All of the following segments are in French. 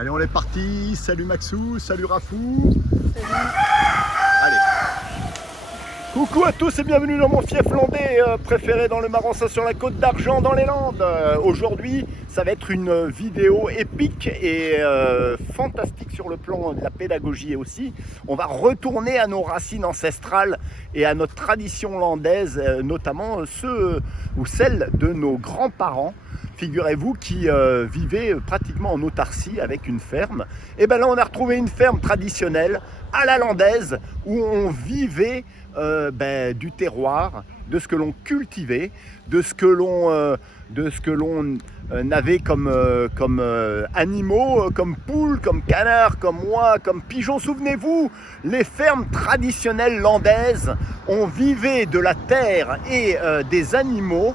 Allez, on est parti. Salut Maxou, salut Rafou. Salut. Allez. Coucou à tous et bienvenue dans mon fief landais préféré dans le Marensin sur la Côte d'Argent dans les Landes. Aujourd'hui, ça va être une vidéo épique et fantastique sur le plan de la pédagogie aussi. On va retourner à nos racines ancestrales et à notre tradition landaise, notamment ceux ou celles de nos grands-parents. Figurez-vous qui vivaient pratiquement en autarcie avec une ferme. Et bien là, on a retrouvé une ferme traditionnelle à la landaise où on vivait du terroir, de ce que l'on cultivait, de ce que l'on avait comme animaux, comme poules, comme canards, comme oies, comme pigeons. Souvenez-vous, les fermes traditionnelles landaises, on vivait de la terre et des animaux.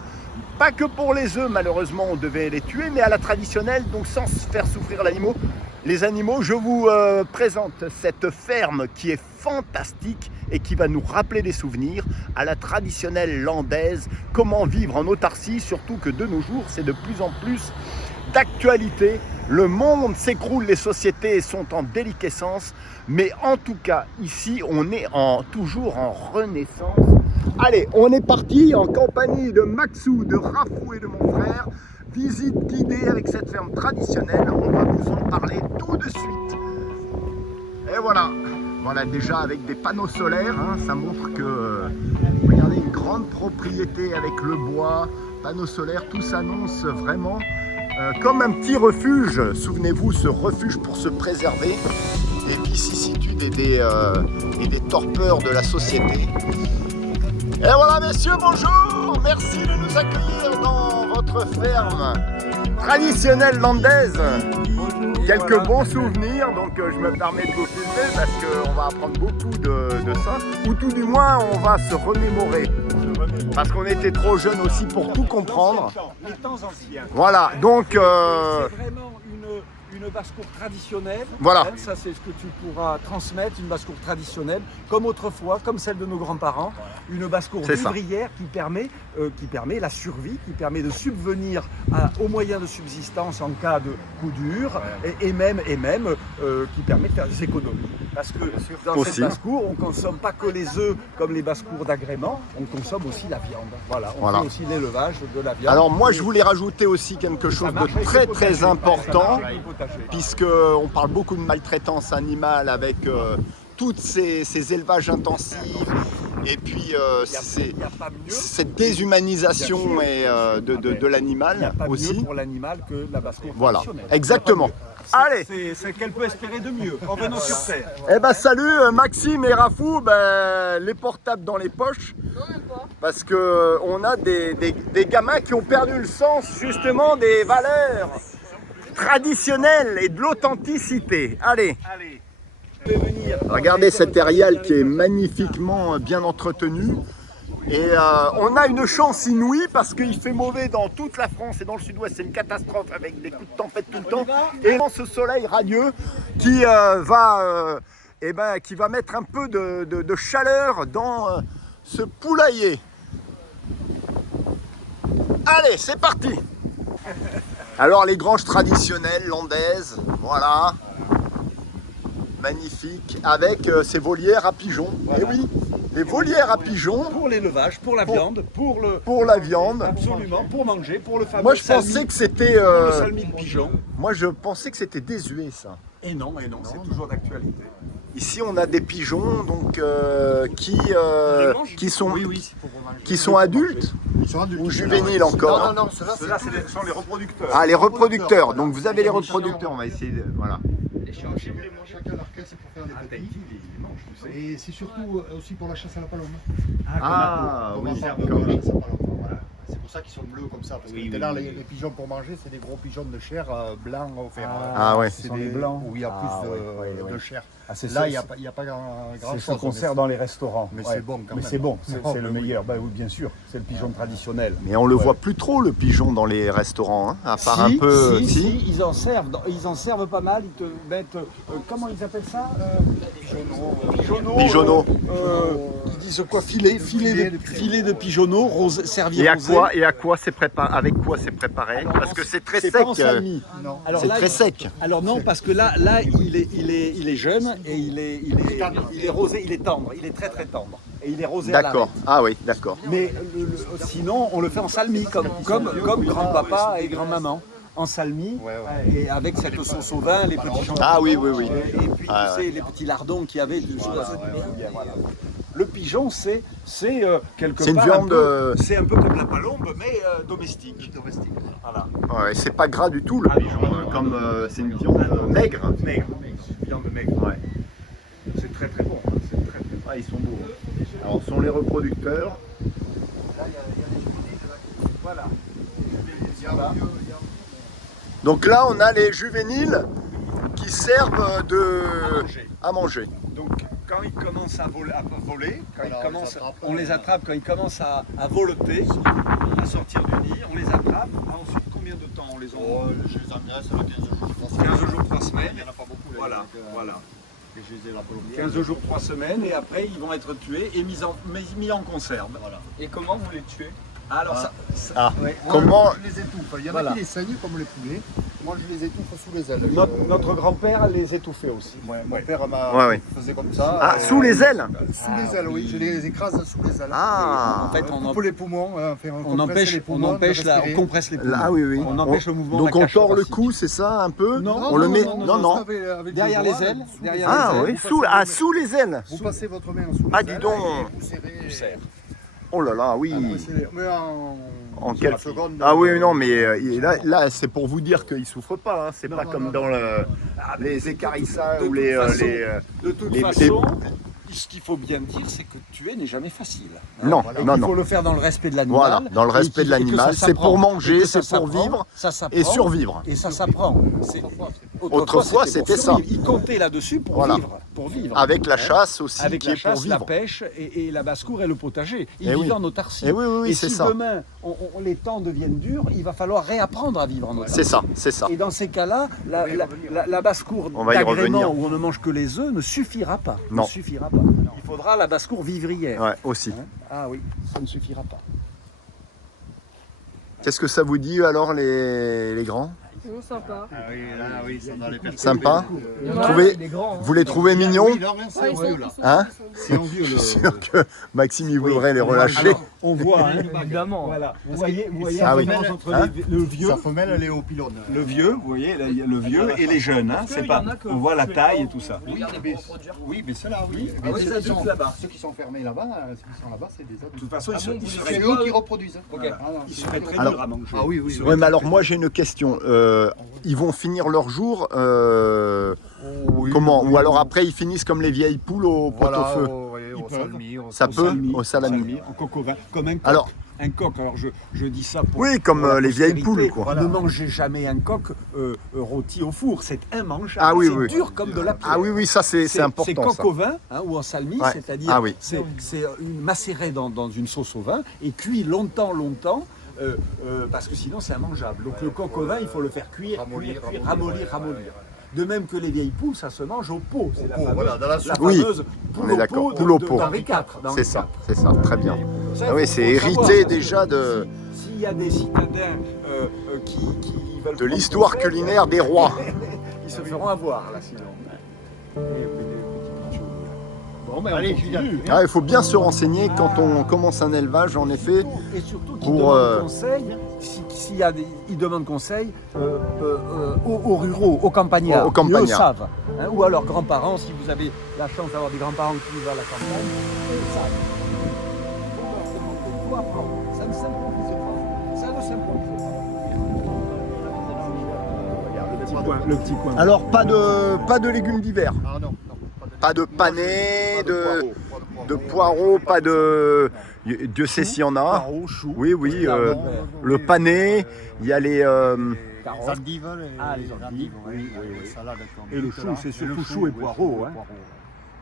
Pas que pour les œufs, malheureusement, on devait les tuer, mais à la traditionnelle, donc sans faire souffrir les animaux. Je vous présente cette ferme qui est fantastique et qui va nous rappeler des souvenirs à la traditionnelle landaise. Comment vivre en autarcie, surtout que de nos jours, c'est de plus en plus d'actualité. Le monde s'écroule, les sociétés sont en déliquescence, mais en tout cas, ici, on est toujours en renaissance. Allez, on est parti en compagnie de Maxou, de Rafou et de mon frère. Visite guidée avec cette ferme traditionnelle. On va vous en parler tout de suite. Et voilà. Voilà, déjà avec des panneaux solaires, hein, ça montre que, regardez, une grande propriété avec le bois, panneaux solaires, tout s'annonce vraiment comme un petit refuge. Souvenez-vous, ce refuge pour se préserver des vicissitudes et des torpeurs de la société. Et voilà messieurs, bonjour, merci de nous accueillir dans votre ferme traditionnelle landaise. Bonjour, quelques voilà. Bons souvenirs, donc je me permets de vous filmer parce qu'on va apprendre beaucoup de ça, ou tout du moins on va se remémorer. Parce qu'on était trop jeunes aussi pour tout comprendre. Les temps anciens. Voilà, donc... C'est vraiment une basse-cour traditionnelle. Voilà. Hein, ça, c'est ce que tu pourras transmettre, une basse-cour traditionnelle, comme autrefois, comme celle de nos grands-parents. Une basse-cour vivrière qui permet la survie, qui permet de subvenir aux moyens de subsistance en cas de coup dur, et même qui permet de faire des économies. Parce que dans cette basse-cour, on ne consomme pas que les œufs comme les basses-cours d'agrément, on consomme aussi la viande. Voilà, on fait aussi l'élevage de la viande. Alors moi, je voulais rajouter aussi quelque chose de très très important, puisqu'on parle beaucoup de maltraitance animale avec tous ces élevages intensifs et puis cette déshumanisation de l'animal aussi. Il n'y a pas mieux pour l'animal que la basse-cour traditionnelle. Voilà, exactement. Allez, c'est qu'elle peut espérer de mieux en venant sur Terre. Eh ben salut Maxime et Rafou, les portables dans les poches. Parce que on a des gamins qui ont perdu le sens justement des valeurs traditionnelles et de l'authenticité. Allez. Regardez cet aérial qui est magnifiquement bien entretenu. Et on a une chance inouïe parce qu'il fait mauvais dans toute la France et dans le sud-ouest, c'est une catastrophe avec des coups de tempête tout le temps. Et dans ce soleil radieux qui va mettre un peu de chaleur dans ce poulailler. Allez, c'est parti. Alors les granges traditionnelles landaises, voilà. Magnifique, avec ces volières à pigeons. Voilà. Et oui, les volières à pigeons. Pour l'élevage, pour la viande, pour la viande. Absolument, pour manger, pour le fameux Moi je pensais que c'était... le salmi de pigeon. Moi je pensais que c'était désuet ça. Et non, c'est toujours d'actualité. Ici on a des pigeons donc qui sont adultes. Ils sont adultes. Ou juvéniles encore. Non, ceux-là sont les reproducteurs. Ah, les reproducteurs. Donc vous avez les reproducteurs, on va essayer de... Voilà. Chacun leur caisse pour faire des petits. Et c'est surtout aussi pour la chasse à la palombe. Oui, c'est pour ça qu'ils sont bleus comme ça. Parce que là, les pigeons pour manger, c'est des gros pigeons de chair blancs. C'est des blancs où il y a plus de chair. Là, il n'y a pas grand-chose. C'est ce qu'on sert dans les restaurants. Mais c'est bon quand même. Mais c'est bon, c'est le meilleur. Bah oui, bien sûr, c'est le pigeon traditionnel. Mais on le voit plus trop le pigeon dans les restaurants, hein, à part un peu. Si, ils en servent pas mal. Ils te mettent, comment ils appellent ça, pigeonneau. Ils disent quoi, filet de pigeonneau, servi et à rosé. quoi et à quoi c'est préparé? Avec quoi c'est préparé? Alors, Parce non, que c'est très c'est sec. pas en salmi. Non. Alors C'est là, très sec. Alors non, parce que là il est jeune et il est rosé, il est tendre, il est très très tendre. Et il est rosé à D'accord. l'arête. Ah oui, d'accord. Mais sinon, on le fait en salmi, comme grand-papa et grand-maman. En salmi, et avec cette sauce au vin, les petits champignons. Ah oui, oui, oui. Et puis, Ah, tu sais, les petits lardons qu'il y avait. Voilà. Le pigeon, c'est quelque C'est une part viande, c'est un peu comme la palombe, mais domestique. Voilà. Ouais, c'est pas gras du tout le pigeon, comme c'est une viande maigre. Maigre, viande maigre. Ouais. C'est très très bon. C'est très, très bon. Ah, ils sont beaux. Alors, ce sont les reproducteurs. Voilà. Donc là, on a les juvéniles qui servent à manger. Donc quand ils commencent à voler, Voilà, on les attrape quand ils commencent à voleter, à sortir du nid, on les attrape. Ensuite, combien de temps on les envoie? Je les engraisse à 15 jours. 15 jours, 3 semaines. Il n'y en a pas beaucoup. Voilà, donc, voilà. Et je les ai la colombienne. 15 jours, 3 semaines, et après ils vont être tués et mis en conserve. Voilà. Et comment vous les tuez? Alors Ah, Ouais. comment Je les étouffe. Il y en Voilà. a qui les saignent comme les poulets. Moi, je les étouffe sous les ailes. notre grand-père les étouffait aussi. Mon père Ouais. faisait comme ça. Ah, sous les ailes? Sous les ailes, oui. Je les écrase sous les ailes. Ah, En fait, On coupe les poumons. on compresse les poumons. ah oui, oui. On empêche le mouvement. Donc de la on cage tord le thoracique. cou, c'est ça un peu? Non, On le met. Non. Derrière les ailes, derrière Ah les ailes. oui, sous les ailes. Vous passez votre main sous les Ah, ailes. dis donc. et vous serrez. Tu serres. Oh là là, oui. Après, mais En sur quel... la seconde, Ah oui, non, mais là c'est pour vous dire qu'ils souffrent pas. Hein. C'est pas non, comme non, dans les écarissas de ou toute les. façon, De toute les- façon, ce qu'il faut bien dire, c'est que tuer n'est jamais facile. Non, Et non, qu'il faut non. le faire dans le respect de l'animal. Voilà, dans le respect de l'animal. C'est pour manger, c'est pour s'apprend, vivre ça et s'apprend, survivre. Et ça s'apprend. Autrefois, c'était pour ça. survivre. Ils comptaient là-dessus pour Voilà. vivre. Pour vivre. Avec la Hein. chasse aussi, Avec qui la est pour chasse, la vivre. pêche et la basse-cour et le potager. Ils Eh oui. vivaient en autarcie. Eh oui, oui, oui, et c'est si ça. demain les temps deviennent durs, il va falloir réapprendre à vivre en autarcie. C'est ça, c'est ça. Et dans ces cas-là, la basse-cour On va y d'agrément revenir. où on ne mange que les œufs ne suffira pas. Non. Ne suffira pas. Il faudra la basse-cour vivrière. Ouais, aussi. Hein. Ah oui, ça ne suffira pas. Qu'est-ce que ça vous dit alors les grands? C'est sympa. Ah oui, là, oui, ça dans les personnes. Sympa? Ouais, Vous trouvez, les grands, hein. vous les trouvez mignons? Oui, non, mais c'est envieux, là. Hein? C'est envieux, Je le... suis sûr que Maxime il voudrait les relâcher. Alors, on voit, hein, Évidemment. voilà. Vous voyez Ah la oui. différence entre Hein le vieux, Sa femelle, elle est au pylône. le vieux, vous voyez, là, il y a le vieux et les jeunes. Hein, c'est pas, on voit la taille et tout ça. Oui, mais ceux-là, oui. Ah oui, les adultes là-bas. Ceux qui sont fermés là-bas, ceux qui sont là-bas, c'est des De adultes. toute façon, ils C'est seraient, eux qui reproduisent. Ok. Ah, non, ils seraient très Alors- durs à manger. Ah oui, oui. Ouais, mais alors moi j'ai une question. Ils vont finir leur jour comment? Ou alors après ils finissent comme les vieilles poules au pot-au-feu? Au salmi, au Ça peut? salmi. Au salami. En coq au vin, comme un coq. Alors- un coq, alors je dis ça pour. Oui, comme pour la les vieilles postérité. poules, quoi. Ne mangez jamais un coq rôti au four, c'est immangeable. Ah oui, c'est oui. dur comme de la pierre. Ah oui, oui, ça c'est C'est important coq ça. au vin hein, ou en salmi, Ouais. c'est-à-dire Ah oui. c'est macéré dans une sauce au vin et cuit longtemps, parce que sinon c'est immangeable. Donc le coq au vin, il faut le faire cuire, ramollir. De même que les vieilles poules, ça se mange au pot. C'est la pot, fameuse, voilà, dans la soupe. Oui, fameuse on poule est au d'accord, pot poule au de pot. d'Henri IV. C'est ça, c'est ça, très bien. Ça, Ah oui, faut c'est savoir, hérité parce déjà que de S'il y a des citadins qui veulent prendre l'histoire conseil, culinaire des rois. ils se feront avoir là sinon. Bon, mais Allez, on continue. Julien. Ah, il faut bien se renseigner quand on commence un élevage, en effet. Et surtout qu'ils Pour, demandent conseil, s'il y a ils demandent conseil aux ruraux, aux campagnards. Aux campagnards. Ils le savent. Hein, ou à leurs grands-parents, si vous avez la chance d'avoir des grands-parents qui vivent à la campagne, ils le savent. Il faut apprendre. Ça ne s'improvise pas. Ça ne s'improvise pas. Le petit coin. Alors pas de légumes d'hiver, Ah non, non. pas de panais, de de poireaux, pas de... Dieu sait s'il y en a. Poireaux, choux. Oui, oui, le panais, il y a les... Les endives, Ah, les endives, oui, les salades. comme Et le tout chou, là. c'est surtout le chou et oui, poireaux, chou et hein. poireaux.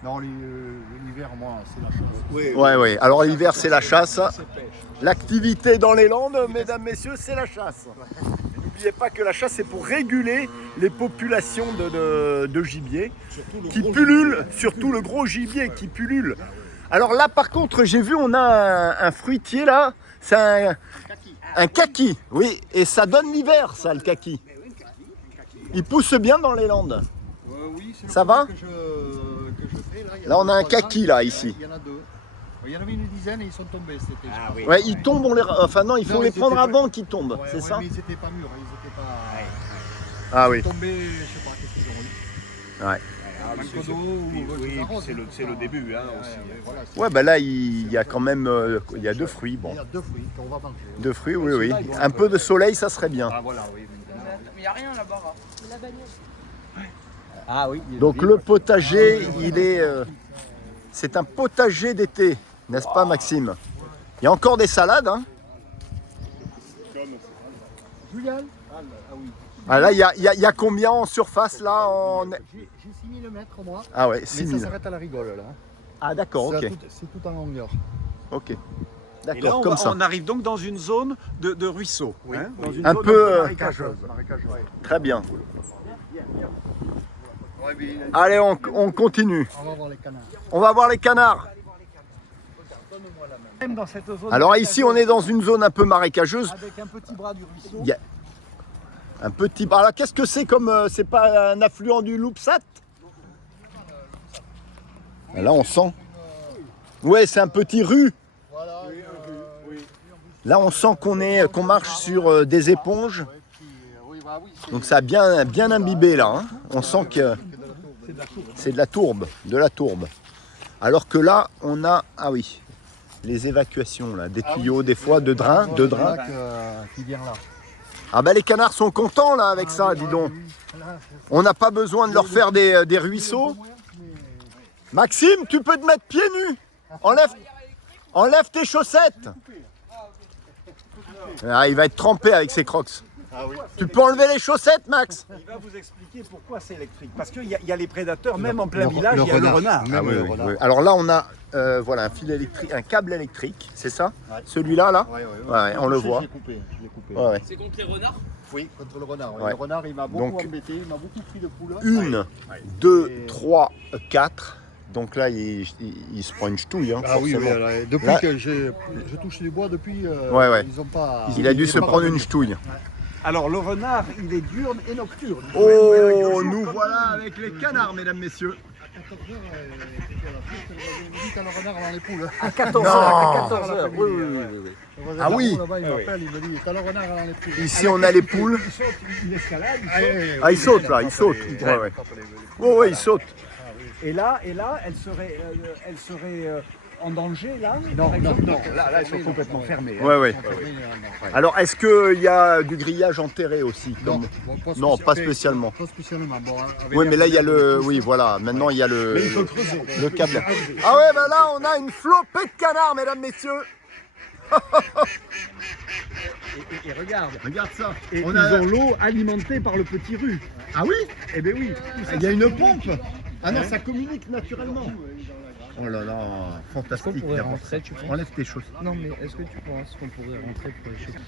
Non, l'hiver, moi, c'est la chance. Oui, Ouais, ouais. Alors l'hiver, c'est la chasse. L'activité dans les Landes, mesdames, messieurs, c'est la chasse. N'oubliez pas que la chasse, c'est pour réguler les populations de gibier qui pullulent, surtout le gros gibier qui pullule. Alors là, par contre, j'ai vu, on a un fruitier là. C'est un Un kaki, oui. Et ça donne l'hiver, ça, le kaki. Il pousse bien dans les Landes. Oui, c'est le Ça va que je fais. Là, on a un 3 kaki, ans, là, ici. Il y en a 2. Il y en avait une dizaine et ils sont tombés cet été. Ah oui. Ouais, ils tombent, enfin non, il faut Non, les ils prendre étaient avant qu'ils tombent, Ouais, c'est ouais, ça? mais ils n'étaient pas mûrs, ils n'étaient pas Ah oui. tombés, je sais pas, qu'est-ce qu'ils ont eu. Ouais. Manque d'eau ou c'est le début hein, aussi. Voilà, Ouais, bah là, il y a quand même, il y a 2 fruits, bon. il y a 2 fruits qu'on va manger. 2 fruits, oui, oui. Un peu de soleil, ça serait bien. Ah voilà, oui. Mais il n'y a rien là-bas. La bagnole. Ah oui. Donc le potager, il est, c'est un potager d'été, n'est-ce pas, Maxime? Il y a encore des salades, hein? Julien, Ah là, il y a combien en surface là j'ai 6000 mètres moi, Ah ouais, mais 6000. ça s'arrête à la rigole là. Ah d'accord, ok. C'est tout en longueur. Ok. Et là, D'accord, comme ça. on arrive donc dans une zone de ruisseau. Oui, hein, oui. dans une Un zone peu, marécageuse. Très bien. Ouais, mais Allez, on continue. on va voir les canards. On va voir les canards. Même dans cette zone Alors ici, on est dans une zone un peu marécageuse. avec un petit bras du ruisseau. Il y a un petit... Alors là, qu'est-ce que c'est comme... c'est pas un affluent du Loupsat? Là, on sent. Ouais, c'est un petit rue. Voilà. Là, on sent qu'on marche sur des éponges. Oui, bah oui, Donc ça a bien imbibé là. Hein. On sent que c'est de la tourbe, Alors que là, on a, ah oui, les évacuations là, des tuyaux, des fois de drains. Qui vient là. Ah ben les canards sont contents là avec ça, dis donc. On n'a pas besoin de leur faire des ruisseaux. Maxime, tu peux te mettre pieds nus. Enlève tes chaussettes. Ah, il va être trempé avec ses crocs. Ah oui. Tu peux enlever les chaussettes, Max? Il va vous expliquer pourquoi c'est électrique. Parce qu'il y a les prédateurs, même en plein village, il y a le renard. Même le oui, renard. oui. Alors là, on a voilà, un fil électrique, un câble électrique, c'est ça? Ouais. Celui-là, là? Ouais, Ouais, on le voit. Je l'ai coupé. Ouais, ouais. C'est contre les renards? Oui, contre le renard. Ouais. Le renard, il m'a beaucoup Donc, embêté, il m'a beaucoup pris de poule. 1, 2, 3, 4. Donc là, il se prend une ch'touille, hein, Ah oui, forcément. depuis Là- que je touche du bois, depuis, Ouais. ils ont pas... Il a dû se pas prendre une revenu. ch'touille. Alors le renard, il est diurne et nocturne. Oh, nous voilà avec les canards, mesdames, messieurs. À 14h, il dit qu'à le renard avant les poules. À 14h, Non. à 14h. Oui. Ah oui. Là-bas, il m'appelle, il me dit, t'as le renard avant les poules. Ici, on a les poules. Il saute, il escalade, il Ah, saute. Ah, il saute là, il saute. Ouais, ouais. Oh, ouais, il saute. Et là, elle serait en danger là Non, par exemple non. Là, ils sont complètement fermés. hein. Ouais, ouais. Alors, est-ce qu'il y a du grillage enterré aussi Non, comme... bon, Non, pas spécialement. Pas spécialement. Bon, Oui, mais là, il y a le... Oui, voilà. Maintenant, il y a le câble. Ah ouais, ben là, on a une flopée de canards, mesdames, messieurs. Et regarde, Regarde ça. et ils ont l'eau alimentée par le petit rue. Ah oui? Eh bien oui. Il y a une pompe. Ah non, ça communique naturellement. Oh là là, fantastique. pourrait rentrer, tu penses? Enlève tes choses. Non, mais est-ce que tu penses qu'on pourrait rentrer pour les choper?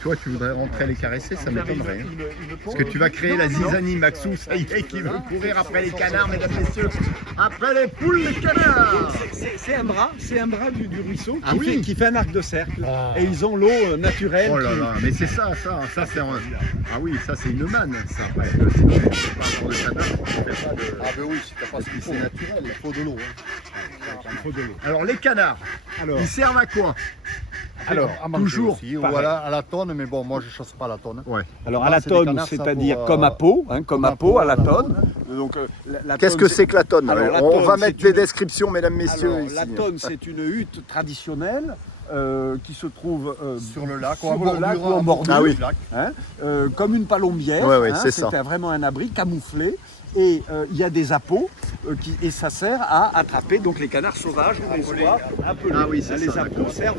Toi, tu voudrais rentrer les caresser, ça m'étonnerait. Hein. Parce que tu vas créer la zizanie, Maxou, ça y est, qui veut courir après les canards, mesdames, messieurs. Après les poules, les canards. C'est un bras du ruisseau Ah oui. qui fait un arc de cercle. Oh. Et ils ont l'eau naturelle. Oh là qui- là, mais c'est ça c'est un... Ah oui, ça c'est une manne, ça. Ouais, sinon, on ne peut pas avoir de canard, on fait pas de... Ah ben oui, si t'as pas ce qu'il faut, C'est naturel. il faut de l'eau. Alors les canards, Alors, ils servent à quoi? alors, à manger toujours, aussi, ou pareil. à la tonne, mais bon, moi je chasse pas à la tonne. Ouais. alors Moi, à la c'est des tonne, canards, ça, c'est-à-dire pour, comme à peau, comme à peau, à la tonne. Donc, Qu'est-ce que c'est que la tonne? Alors, la On tonne, va c'est mettre des une- descriptions, mesdames, messieurs. Alors, ici. la tonne, c'est une hutte traditionnelle qui se trouve Sur le lac, sur le lac ou en bordure, Ah oui. hein, comme une palombière. Ouais, ouais, hein, c'est ça. vraiment un abri camouflé. Et il y a des appâts et ça sert à attraper donc les canards sauvages ou les oies appelés. Ah oui, c'est Les ça, appâts servent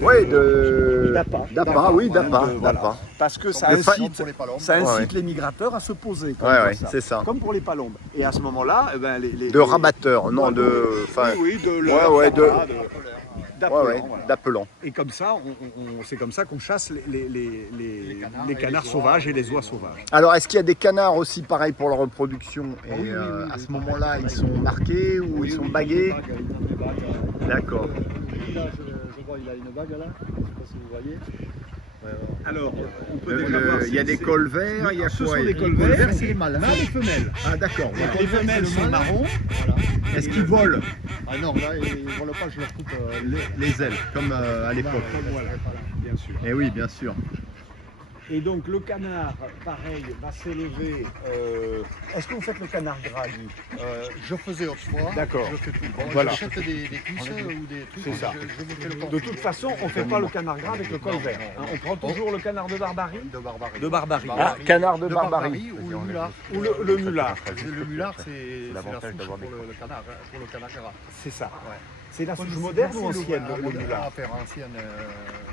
Oui, de... d'appât. D'appât, oui, d'appât. Voilà. D'appât. Parce que ça Le fa- incite, pour les palombes. ça incite Ouais, ouais. les migrateurs à se poser. Comme, Ouais, comme ouais, ça. c'est ça. Comme pour les palombes. Et à ce moment-là, eh ben, De rabatteurs, non, de... Enfin, oui, de ouais, leur, ouais, de... d'appelant, Ouais, ouais, voilà. d'appelant. Et comme ça, c'est comme ça qu'on chasse les canards sauvages et les oies sauvages. Alors, est-ce qu'il y a des canards aussi pareil pour la reproduction? Et à ce moment-là, ils sont marqués ou ils sont bagués? D'accord. Là, je vois crois qu'il a une bague là. Je ne sais pas si vous voyez. Alors, on peut déjà voir. Il y a des cols verts, il y a Ce quoi? sont des cols Le vert, verts, c'est les mâles. non, les femelles. Ah d'accord. Donc, les femelles sont marrons. Voilà. Est-ce qu'ils volent Ah non, là, ils ne volent pas, je leur coupe les ailes, comme à l'époque? Voilà, bien sûr. Eh oui, bien sûr. Et donc le canard, pareil, va s'élever. Est-ce que vous faites le canard gras, lui? Je faisais autrefois. D'accord. Je fais plus. Bon, Voilà. j'achète des cuisses ou des trucs. C'est ça. Je me fais le De confit. toute façon, on ne fait pas le canard gras avec le col vert. Hein. On prend toujours le canard de Barbarie. De barbarie. De Barbarie. Ah, canard de Barbarie. ou le mulard. Ou le mulard. Le mulard, c'est la souche pour le canard, pour le canard gras. C'est ça. Ouais. C'est la souche moderne ou ancienne, le mulard mulard? à faire ancienne.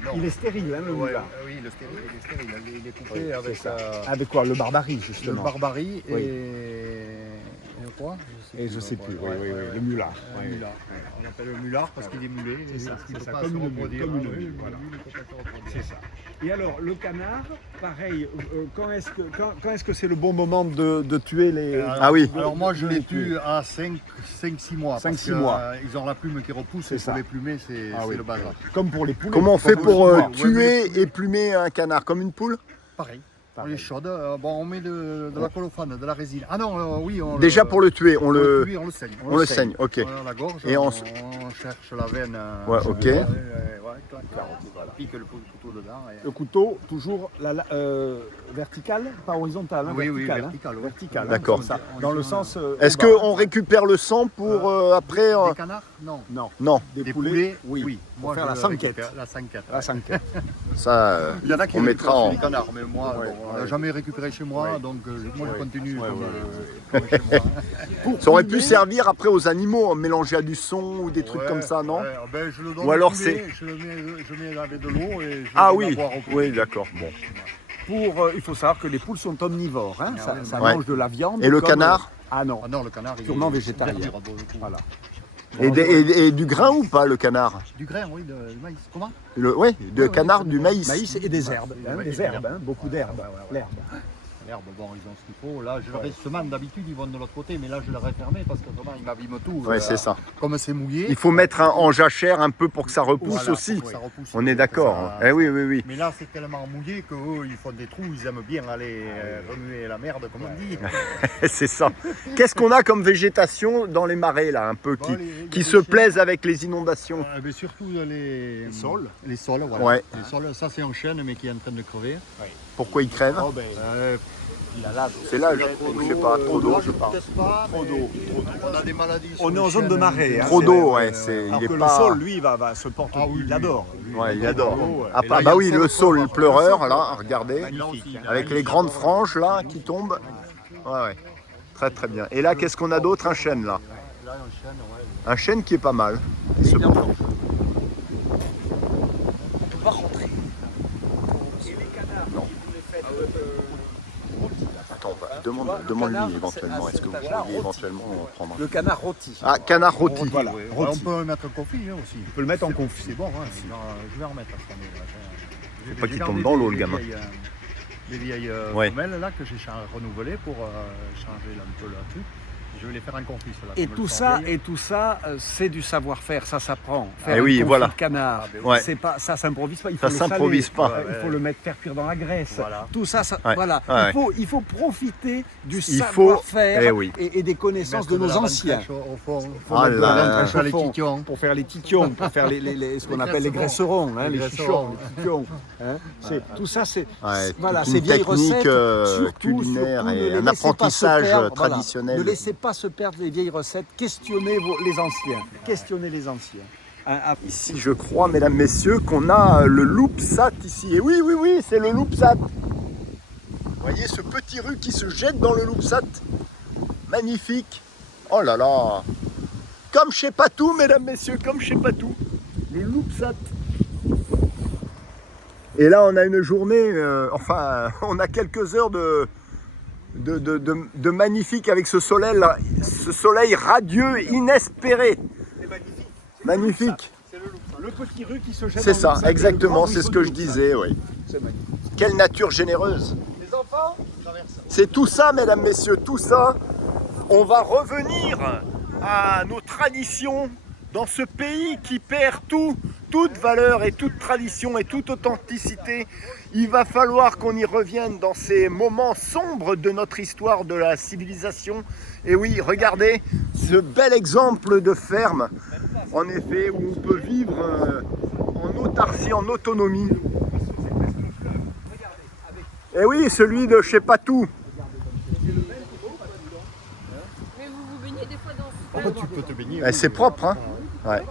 Non. Il est stérile, hein, le Ouais, mulard. oui, il est stérile. Il est coupé Oui, avec c'est ça. Avec quoi? Le Barbarie, le justement. barbarie Oui. et quoi? Et je sais plus, Ouais, le mulard. Le Ouais. mulard. On l'appelle le mulard parce qu'il est mulé. C'est ça, Il peut c'est ça, pas comme se une mule, reproduire. comme une Oui, mule, voilà. il peut pas se reproduire. C'est ça. Et alors, le canard, pareil, quand est-ce que c'est le bon moment de tuer les... Ah oui. Alors moi je les tue à 5-6 mois. 5-6 parce que, mois. Ils ont la plume qui repousse C'est et ça. pour les plumer c'est Ah oui. le bazar. Comme pour les poulets. Comment on fait Comme pour le chinois. tuer et plumer un canard? Comme une poule? Pareil. On Pareil. les chaude. Bon on met de la colophane, de la résine. Ah non oui on Déjà pour le tuer, on le saigne. on le saigne, ok. Voilà, la gorge, Et on cherche la veine. Ouais, ok. Ouais, clac, voilà. Pique le couteau dedans. Et... Le couteau, toujours vertical, pas horizontal, hein, Oui, vertical. vertical. Hein, Ouais. vertical, hein, D'accord. comme ça, dans le sens... Est-ce au bas. qu'on récupère le sang pour après Des canards? Non. Non. Non, Des poulets? Oui. Moi, faire je la le sanquette. récupère, la sanquette. La sanquette. ça Il y en a qui on mettra en... les canards, mais moi, Ouais, bon, on n'a ouais. jamais récupéré chez moi, Ouais. donc moi je continue Ouais, comme chez moi. Pour Ça aurait pu plumer, servir après aux animaux, mélanger à du son ou des trucs Ouais, comme ça, non? ouais, ben, je le donne Ou alors au poulet, je mets avec de l'eau et je Ah le oui, donne à boire au poulet. oui, d'accord. Bon. il faut savoir que les poules sont omnivores. Hein, Ah ça oui, ça ouais. mange de la viande. Et le comme, canard? Ah non. Ah non, le canard, il Purement est végétarien. verdure, pour le coup. Voilà. Et du grain ou pas, le canard? Du grain, oui, du maïs. Comment? Oui, de Ouais, canard, ouais, du maïs. Maïs et des herbes. Hein, Ouais, des et herbes, hein, beaucoup d'herbes. Ouais, ouais, ouais. L'herbe. L'herbe, bon, ils ont ce qu'il faut. Là, je les semaine, d'habitude, ils vont de l'autre côté, mais là, je l'aurais fermé parce que vraiment, ils m'abîment tout. Ouais, c'est ça. Comme c'est mouillé. Il faut mettre en jachère un peu pour que ça repousse Voilà, aussi. pour que ça repousse. On est d'accord. Ça- Eh oui, oui, oui. Mais là, c'est tellement mouillé qu'eux, ils font des trous, ils aiment bien aller remuer la merde, comme on dit. C'est ça. Qu'est-ce qu'on a comme végétation dans les marais, là, un peu, Bon, qui se plaisent avec les inondations? Mais surtout les sols. Les sols, voilà. Ouais. Les sols, ça c'est en chêne, mais qui est en train de crever. Pourquoi ils crèvent? Oh, ben, Il a l'âge. C'est l'âge. Je sais pas, trop d'eau, je pense. Trop d'eau. On a des maladies. On est en zone de marée. Hein, Trop c'est- d'eau, ouais. C'est, Alors il que est le pas... sol, lui, va se porter. Ah oui, il adore. Ouais, il adore. Ouais. Ah, Et bah, là, il y a oui, le saule sol, pleureur, là, regardez. Magnifique. Avec les grandes franges, là, qui tombent. Ouais, ouais. Très, très bien. Et là, qu'est-ce qu'on a d'autre? Un chêne, là. Là, un chêne, ouais. Un chêne qui est pas mal. Il se porte. On va rentrer. Et les canards, Non. vous les faites, Attends, canard, demande-lui éventuellement. c'est Est-ce que vous un canard pourriez rôti. éventuellement prendre le canard rôti. Ah, canard rôti. Voilà, Ouais, rôti. on peut mettre un confit hein, aussi. On peut le mettre en confit. C'est bon, hein, je vais en remettre cette année. Faut pas qu'il tombe dans l'eau, le gamin. Les vieilles Ouais. femelles là que j'ai renouvelées pour changer un peu le truc. Je vais les faire en confit. ceux-là, Et comme tout elles sont ça, vieilles. c'est du savoir-faire, ça s'apprend. Faire Eh un oui, confit voilà. de canard, Ouais. c'est pas, ça s'improvise pas. Il faut Ça le saler. s'improvise pas. Il faut le mettre faire cuire dans la graisse. Voilà. Tout ça, Ouais. voilà. Ouais. Il faut profiter du Il faut- savoir-faire eh oui. et des connaissances de Mettre nos la anciens. ventrèche au fond. Faut Ah mettre de là la là. ventrèche Pour au les fond, tiquions. pour faire les tiquions, pour faire ce qu'on Les appelle les graisserons, hein, Les les graisserons. chichons, les tiquions. Hein. Tout ça, c'est Ouais, voilà, toute ces une vieilles technique recettes, surtout, culinaire ne et les un laissez pas se apprentissage perdre, voilà. traditionnel. Ne laissez pas se perdre les vieilles recettes, questionnez les anciens. Questionnez les anciens. Ici, je crois, mesdames, messieurs, qu'on a le loupsat ici. Et oui, oui, oui, c'est le loupsat. Vous voyez ce petit rue qui se jette dans le loupsat. Magnifique. Oh là là. Comme chez Patou, mesdames, messieurs, comme chez Patou. Les loupsats. Et là, on a une journée, on a quelques heures de magnifique avec ce soleil radieux, inespéré. Magnifique. Le petit rue qui se jette C'est dans ça, le sac, exactement, le grand c'est ce ruisseau que du je Loupsat. disais, oui. C'est magnifique. Quelle nature généreuse. Les enfants, C'est tout ça, mesdames, messieurs, tout ça. On va revenir à nos traditions dans ce pays qui perd tout toute valeur et toute tradition et toute authenticité. Il va falloir qu'on y revienne dans ces moments sombres de notre histoire, de la civilisation. Et oui, regardez ce bel exemple de ferme, en effet, où on peut vivre en autarcie, en autonomie. Et oui, celui de je sais pas tout. Mais vous vous baignez des fois dans ce Tu peux te baigner. Eh, c'est propre, hein. Ouais.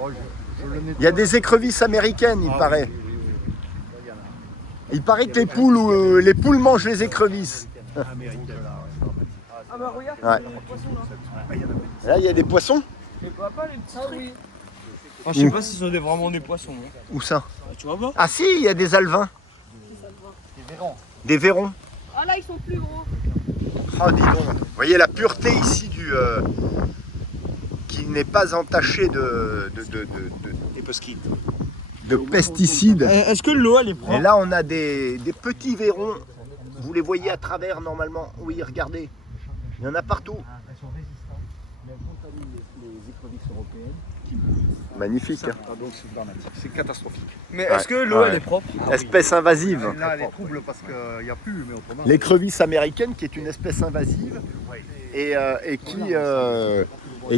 Oh, je le nettoie. Il y a des écrevisses américaines, il paraît. Il paraît que les poules mangent les écrevisses. Ah bah regarde, Ouais. il y a des poissons là. Là, il y a des poissons. Et papa, les petits trucs. Oui. Ah, je sais pas si ce sont vraiment des poissons. Hein. Où ça? Ah, tu vois pas? Ah si, il y a des alevins. Des verrons. Ah là, ils sont plus gros. Oh, dis donc. Vous voyez la pureté ici qui n'est pas entachée de pesticides. Est-ce que l'eau elle est propre? Et là, on a des petits verrons. Vous les voyez à travers normalement. Oui, regardez. Il y en a partout. Elles sont résistantes, mais elles contaminent les écrevisses européennes. Magnifique. Hein. Donc c'est dramatique, c'est catastrophique. Mais Ouais. est-ce que l'eau Ouais. elle est propre? Espèce invasive. Là, elle est trouble parce qu'il n'y a plus, mais autrement. L'écrevisse américaine, qui est une espèce invasive et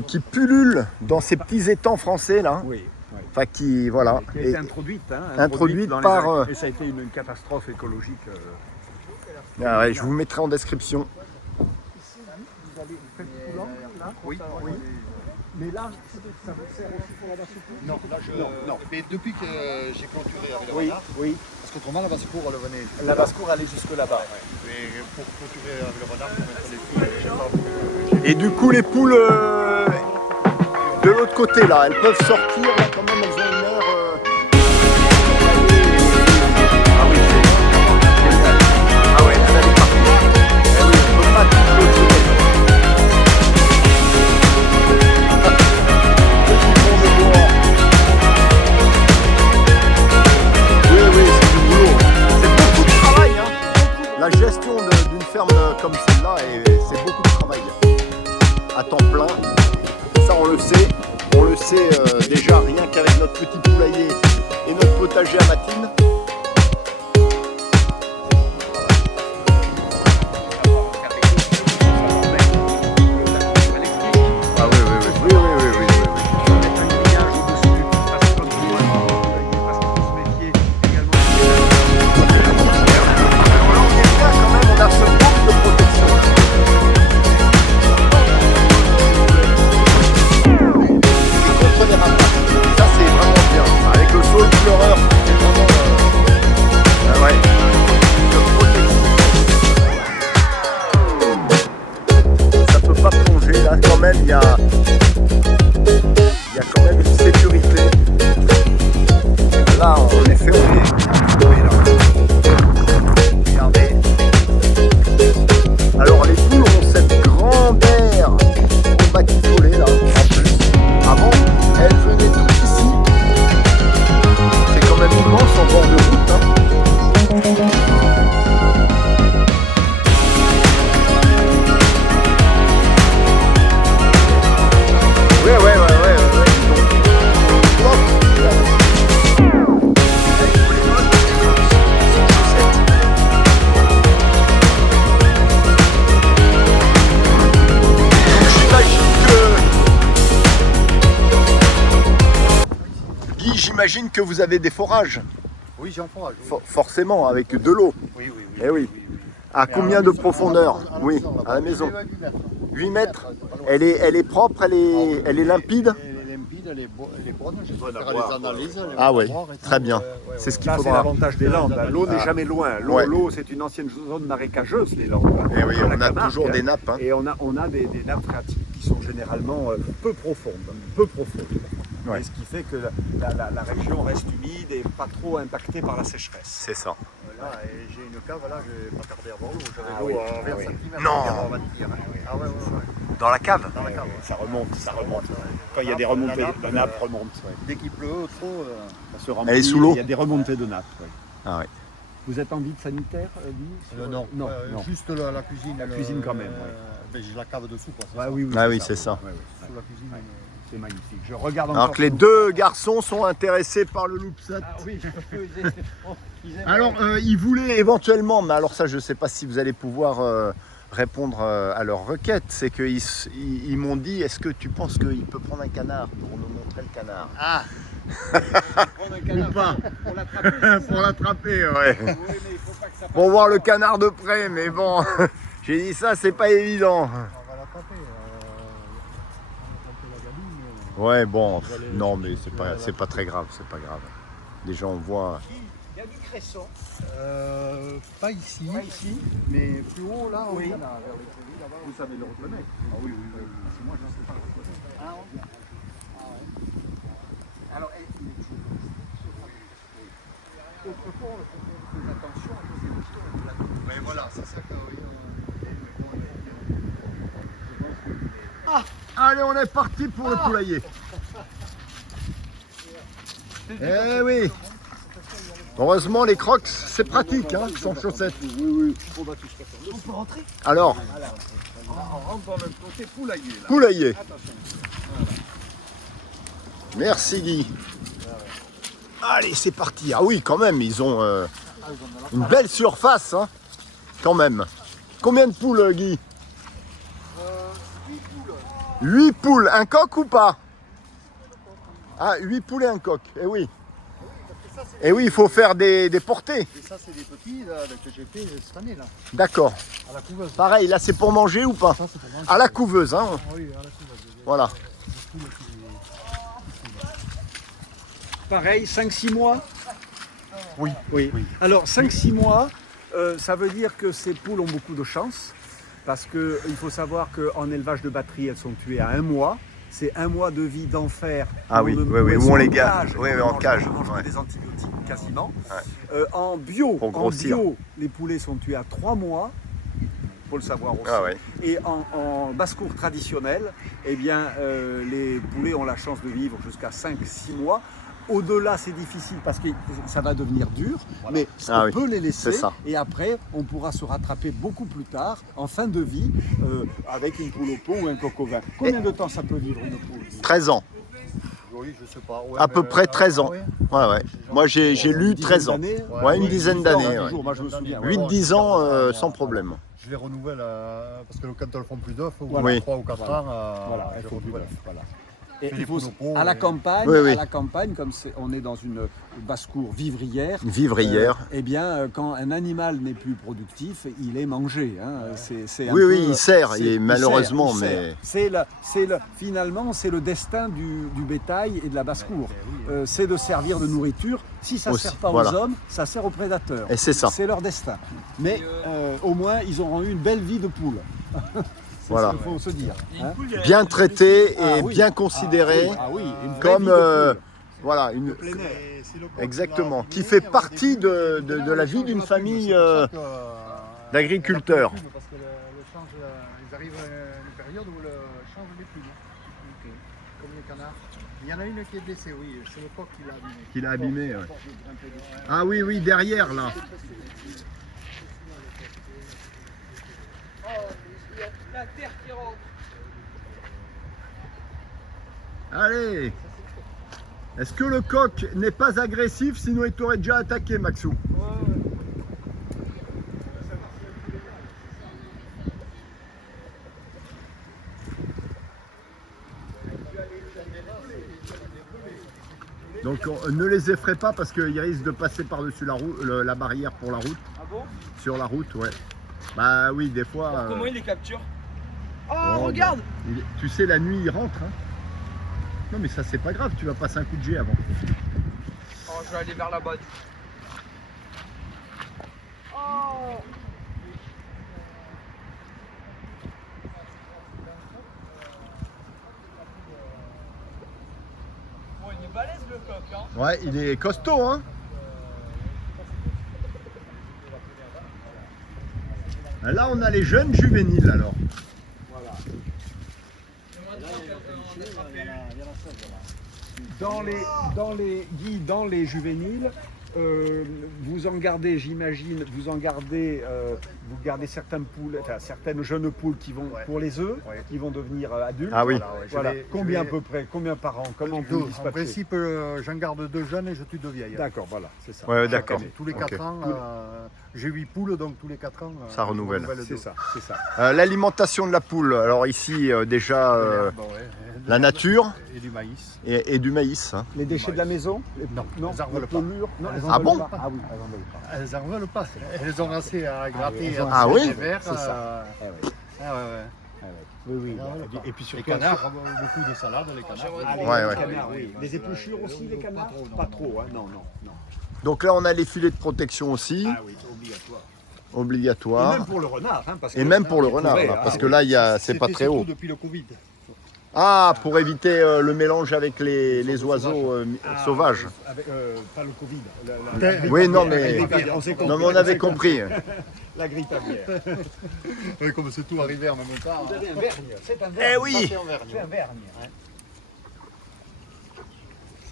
qui pullule dans ces petits étangs français là. Oui. Enfin, qui voilà. Qui a Et- été introduite, hein, introduite dans les par, années- Et ça a été une catastrophe écologique. Ah ouais, je vous mettrai en description. Oui, oui. Mais là, ça vous sert aussi pour la basse cour? Non, là, non. Mais depuis que j'ai clôturé avec le Oui, renard, oui. parce qu'autrement, la basse-cour, elle venait. La basse-cour allait jusque là-bas. Mais pour clôturer avec le renard, pour mettre les poules, j'ai pas voulu. Et du coup, les poules de l'autre côté là, elles peuvent sortir là quand même. Elles ont une heure. Ah oui, c'est génial. Ah ouais, elles allaient partout. Eh oui, on peut pas tout clôturer. Oui, oui, c'est du boulot. C'est beaucoup de travail, hein. La gestion d'une ferme comme celle-là, c'est beaucoup de travail. À temps plein. Ça, on le sait. On le sait déjà rien qu'avec notre petit poulailler et notre potager à Matine. Ah oui, oui, oui. Oui, oui, oui, oui, oui, oui. Mettre un grillage au-dessus, parce que comme tout le monde, parce que ce métier également. Alors là, on est bien quand même, on a ce manque de protection. Et contre les rapaces, ça c'est vraiment bien. Avec le saule pleureur, c'est vraiment ouais, de protection. Ça peut pas plonger là, quand même, il y a quand même une sécurité. Là, en effet, on est tombé là. Regardez. Alors les poules ont cette grandeur au batifolé là, en plus. Avant, elles venaient toutes ici. C'est quand même immense en bord de route. Hein. Ouais. Donc, hop, regardez. Avec tous les modes, sans chaussettes. Guy, j'imagine que vous avez des forages, Oui, j'en forage. forcément, avec de l'eau. Oui, oui, oui. Eh oui. À combien de profondeur? Oui, à la maison. 8 mètres. Elle est propre, elle est limpide. Elle est limpide, elle est bonne. Je vais Bonne à faire boire, les analyses. les Ah ouais, voir et tout. très bien. Ouais. C'est ce qu'il Là, c'est faudra. l'avantage des Landes. L'eau n'est Ah. jamais loin. L'eau, Ouais. l'eau, c'est une ancienne zone marécageuse, les Landes. Et oui, La on a Camargue, toujours hein. des nappes. Hein. Et on a des nappes phréatiques qui sont généralement peu profondes. Ouais. Et ce qui fait que la région reste humide et pas trop impactée par la sécheresse. C'est ça. Là, et j'ai une cave, là, je vais pas tarder à voir l'eau. J'avais Ah l'eau oui, à ah 20 oui. cm. Non. On va dire. Ah ouais. Dans la cave. Dans la cave. Ça remonte. Quand il y a des remontées, la nappe remonte. Dès qu'il pleut trop, Ça se remplit, Elle est sous l'eau. Il y a des remontées de nappe. Ah ouais. Vous êtes en vide sanitaire, Guy non, non. juste la cuisine. La cuisine quand même, ben, j'ai la cave dessous. Quoi, c'est Ah ça. oui, Ah oui, c'est ça. Ouais. Sous la cuisine. c'est magnifique. Je regarde encore. Alors que les deux garçons sont intéressés par le Loupsat. Ah oui, ils aiment. Alors, ils voulaient éventuellement, mais alors ça, je ne sais pas si vous allez pouvoir répondre à leur requête, c'est qu'ils m'ont dit, est-ce que tu penses qu'il peut prendre un canard pour nous montrer le canard? Ah, Prendre un canard Ou pas. pour l'attraper. c'est ça Pour l'attraper, ouais. Oui, mais il faut pas que ça passe. Pour voir le canard de près, mais bon, j'ai dit ça, c'est pas évident. on va l'attraper. On va la gamine, mais Ouais, bon, non, mais c'est pas très grave, c'est pas grave. Déjà, on voit. Il y a du cresson. pas ici, Pas ici. mais plus haut là, Oui. au canard, vers les prairies, là-bas. Vous savez le reconnaître. Ah oui, oui, oui. C'est moi, je ne sais pas le reconnaître. Ah, ouais. Alors, il est toujours. Autrefois, on faisait attention à cause des moutons. Mais voilà, c'est ça que oui. Allez, on est parti pour le poulailler. Eh oui. Heureusement, les crocs, c'est pratique, hein, sans chaussettes. Oui, oui. On peut rentrer. Alors, On rentre dans le côté poulailler. Là. poulailler. Attention. Merci Guy. Allez, c'est parti. Ah oui, quand même, ils ont une belle surface, hein, quand même. Combien de poules, Guy? 8 poules. Un coq ou pas? Ah, 8 poules et un coq. Eh oui. Et oui, il faut faire des portées. Et ça, c'est des petits là, que j'ai fait cette année là, D'accord. à la couveuse. Pareil, là, c'est pour manger ou pas? Ça, c'est pour manger. À la couveuse, hein. Ah oui, à la couveuse. Voilà. Pareil, 5-6 mois. Oui. Oui. Alors 5-6 mois, ça veut dire que ces poules ont beaucoup de chance. Parce qu'il faut savoir qu'en élevage de batterie, elles sont tuées à 1 mois. C'est 1 mois de vie d'enfer. Ah où oui, on ne- oui, oui, elles où sont on les en garde. cage, Oui, oui, on en mange- cage, on mange ouais. des antibiotiques quasiment. Ouais. En bio, Pour grossir. les poulets sont tués à 3 mois. Il faut le savoir aussi. Ah ouais. Et en basse-cour traditionnelle, eh bien, les poulets ont la chance de vivre jusqu'à 5-6 mois. Au-delà, c'est difficile parce que ça va devenir dur, mais Ah on oui, peut les laisser c'est ça. et après, on pourra se rattraper beaucoup plus tard, en fin de vie, avec une poule au pot ou un coq au vin. Combien de temps ça peut vivre une poule? 13 ans. Oui, je sais pas. Ouais, À peu mais, près 13 ans. ouais. Ouais, ouais. Moi, j'ai lu Une 13 ans. dizaine d'années. Ouais, une dizaine d'années. Toujours, Ouais. moi je me souviens. 8-10 ans sans problème. Je les renouvelle parce que quand elles font plus d'œufs, ou Voilà. 3 ou 4 Voilà. ans, Voilà, je il faut du renouvelle. bœuf, voilà. Et Fais il les faut, poules au pot à la et- campagne, Oui, oui. à la campagne, comme on est dans une basse-cour vivrière, Vivrière. eh bien, quand un animal n'est plus productif, il est mangé. Hein. C'est un Oui, peu- oui, il sert, c'est- et il malheureusement, sert, il mais- sert. Finalement, c'est le destin du bétail et de la basse-cour. C'est de servir de nourriture. Si ça ne Aussi, sert pas voilà. aux hommes, ça sert aux prédateurs. Et c'est ça. C'est leur destin. Mais au moins, ils auront eu une belle vie de poule. C'est Voilà. ce qu'il faut se dire. hein. Bien traité et Ah oui. bien considéré Ah oui, une vraie comme vie de poule. voilà, une, Et c'est le coq exactement, là, qui on fait dit, partie de la vie d'une famille d'agriculteurs. Parce que le change, ils arrivent à une période où le change les plumes. Comme les canards. Il y en a une qui est blessée, oui, c'est le coq qui l'a abîmé. Qui l'a abîmé. Ouais. Ah oui, oui, derrière là. La terre qui rentre. Allez. Est-ce que le coq n'est pas agressif, sinon il t'aurait déjà attaqué, Maxou? Donc ne les effraie pas parce qu'ils risquent de passer par-dessus la barrière pour la route. Ah bon? Sur la route, ouais. Bah oui, des fois. Comment il les capture? Oh, Oh, regarde. Tu sais, la nuit, il rentre. Hein. Non, mais ça, c'est pas grave, tu vas passer un coup de jet avant. Oh, je vais aller vers là-bas. Oh. Bon, il est balèze le coq, hein. Ouais, il est costaud, hein. Là, on a les jeunes juvéniles, alors. Dans les juvéniles, vous en gardez, j'imagine, vous gardez certaines poules, enfin certaines jeunes poules qui vont pour les œufs, qui vont devenir adultes. Ah oui. Voilà. Combien à peu près? Combien par an? Comment vous En dispatchez? principe, j'en garde 2 jeunes et je tue 2 vieilles. D'accord, voilà, c'est ça. Ouais, d'accord. Tous les 4 Ok. ans, j'ai 8 poules, donc tous les 4 ans, Ça renouvelle. je C'est 2. ça, c'est ça. L'alimentation de la poule, alors ici déjà la nature Et du maïs. et du maïs. Hein. Les déchets de la maison? Non, non, elles en les veulent pas. pelures? Non, elles en Ah veulent bon? pas. Ah oui, elles en veulent pas. Elles n'en veulent pas. Elles ont assez à gratter. elles ont Ah oui, les verres, c'est ça. Ah ouais. Ah ouais. Oui, oui. Ah ouais. Et puis Les surtout, canards, beaucoup de salades, les canards. Ah, les Ouais, ouais. canards, oui. Les épluchures aussi, les canards? Pas trop, hein? Non, non, non. Donc là on a les filets de protection aussi, Ah oui, obligatoire. Et obligatoires. même pour le renard, hein, parce Et que même pour le renard, pourrait, là, hein. parce que là c'est pas très haut. C'était depuis le Covid. Ah, pour éviter le mélange avec les oiseaux sauvages. Avec, pas le Covid. Oui, non, mais- la grippe aviaire, on s'est compris. Non mais on avait compris. La grippe aviaire. Oui, comme c'est tout arrivé en même temps. Vous avez un vergne. C'est un vergne. Eh oui. C'est en vergne. C'est un vergne. hein.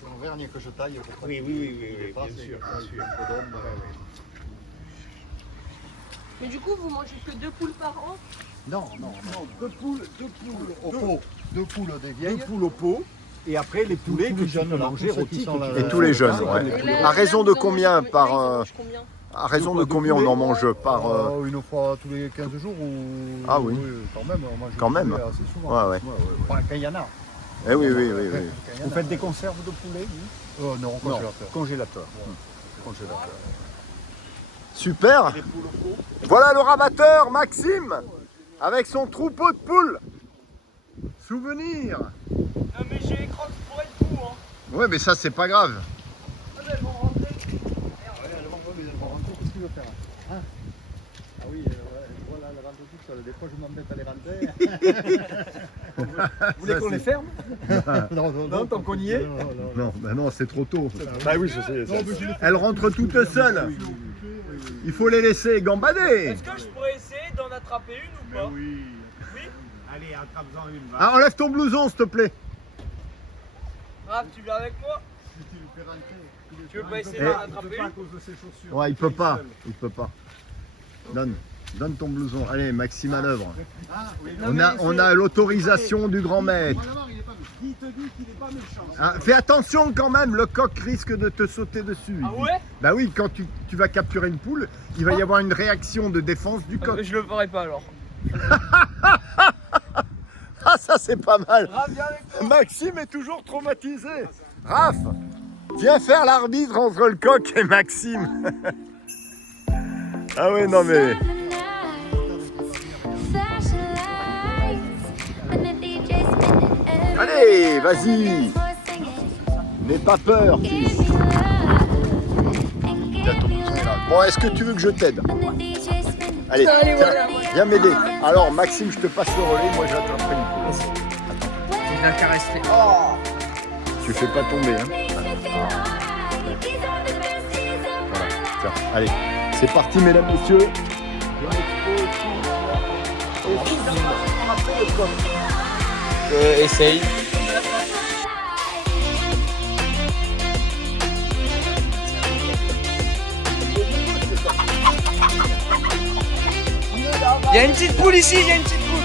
C'est en vergne que je taille. Pour pas Oui, qu'il- oui, oui, qu'il oui, dépasse bien et sûr, qu'il y ait bien sûr. un peu d'ombre. Mais du coup, vous mangez que 2 poules par an? Non, non, non. Non, deux poules Au pot. 2 poules des deux vieilles. poules au pot. Et après, les poulets tous que les tu jeunes, peux là, manger tous ceux rôtis. qui sont là. Et tous les jeunes, ouais. Et À raison de vous en combien mangez par, ils en mangent combien? À raison de De combien on poulet en mange par Une fois tous les 15 jours ou. Ah oui. Quand même, on mange Quand du même. poulet assez souvent. Ouais, ouais. Enfin, quand il y en a. Eh oui, oui, oui, oui. Quand il y en Vous a. faites des conserves de poulet vous? Non, Non, congélateur. congélateur. Congélateur. Super. Les poules au pot. Voilà le rabatteur Maxime avec son troupeau de poules. Souvenir. Non mais j'ai les crocs pour être fou hein. Ouais, mais ça c'est pas grave. Qu'est-ce qu'il veut faire hein? Ah oui, voilà, elle rentre toute seule. Des fois, je m'embête à les rentrer. Vous voulez qu'on les ferme? Non, tant qu'on y est. Non, bah non, c'est trop tôt. Bah oui, je sais. Elles rentrent toutes seules. Il faut les laisser gambader. Est-ce que je pourrais essayer d'en attraper une ou pas? Oui. Allez, attrape-en une. Ah, enlève ton blouson, s'il te plaît. Raph, tu viens avec moi? Tu veux pas essayer d'en attraper une? cause de ses chaussures. Ouais, il peut pas. Il peut pas. Donne ton blouson. Allez, Maxime à l'œuvre. On a l'autorisation du grand maître. Qui te dit qu'il n'est pas méchant? Ah, fais attention quand même, le coq risque de te sauter dessus. Ah ouais? Bah oui, quand tu vas capturer une poule, il va y avoir une réaction de défense du coq. Je le ferai pas alors. Ah, ça c'est pas mal. Raph, viens avec moi. Maxime est toujours traumatisé. Raph, viens faire l'arbitre entre le coq et Maxime. Ah ouais, non mais... Allez, vas-y. N'aie pas peur, fils. Bon, est-ce que tu veux que je t'aide? Allez, tiens, viens m'aider. Alors, Maxime, je te passe le relais, moi j'attraperai une poule. Je la caresser. Tu fais pas tomber, hein. Voilà, tiens, allez, c'est parti, mesdames, messieurs. Essaye. Il y a une petite poule ici, il y a une petite poule.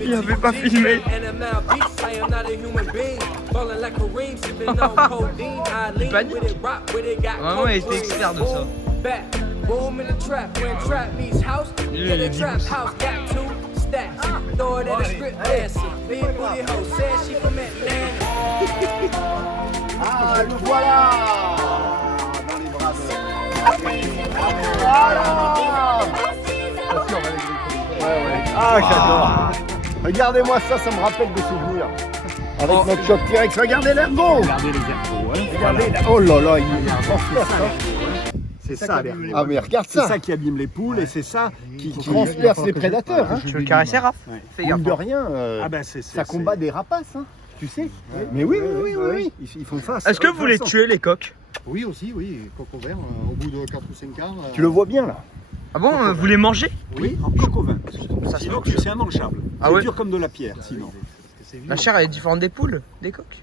Il avait pas filmé. Vraiment, il était expert de ça. Boom in the trap, when trap meets house, get a trap house, got 2 stacks. Throw it at a strip dancer. Big booty hoe said she from Atlanta. Ah, le voilà dans les bras Ah, j'adore. Regardez-moi ça, ça me rappelle des souvenirs. Avec notre choc T-Rex, regardez l'ergot. Regardez les ergots, hein. Regardez, oh là là, C'est ça, les Ah mais regarde C'est ça, ça qui abîme les poules et c'est ça qui transperce les prédateurs. Hein. Tu veux caresser, Raph? Fais Mine gaffe. de rien, Ah ben c'est ça combat des rapaces, hein. Tu sais. Mais oui, oui, oui, oui, oui. Ils font face. Est-ce que vous les tuez, les coqs? Oui, aussi, oui. Coq au vin, au bout de 4 ou 5 ans. Tu le vois bien là. Ah bon, vous les mangez? Oui, en coq au vin. Ça se Sinon, mange. c'est immangeable. Ah C'est ouais. dur comme de la pierre, sinon. La chair elle est différente des poules, des coqs.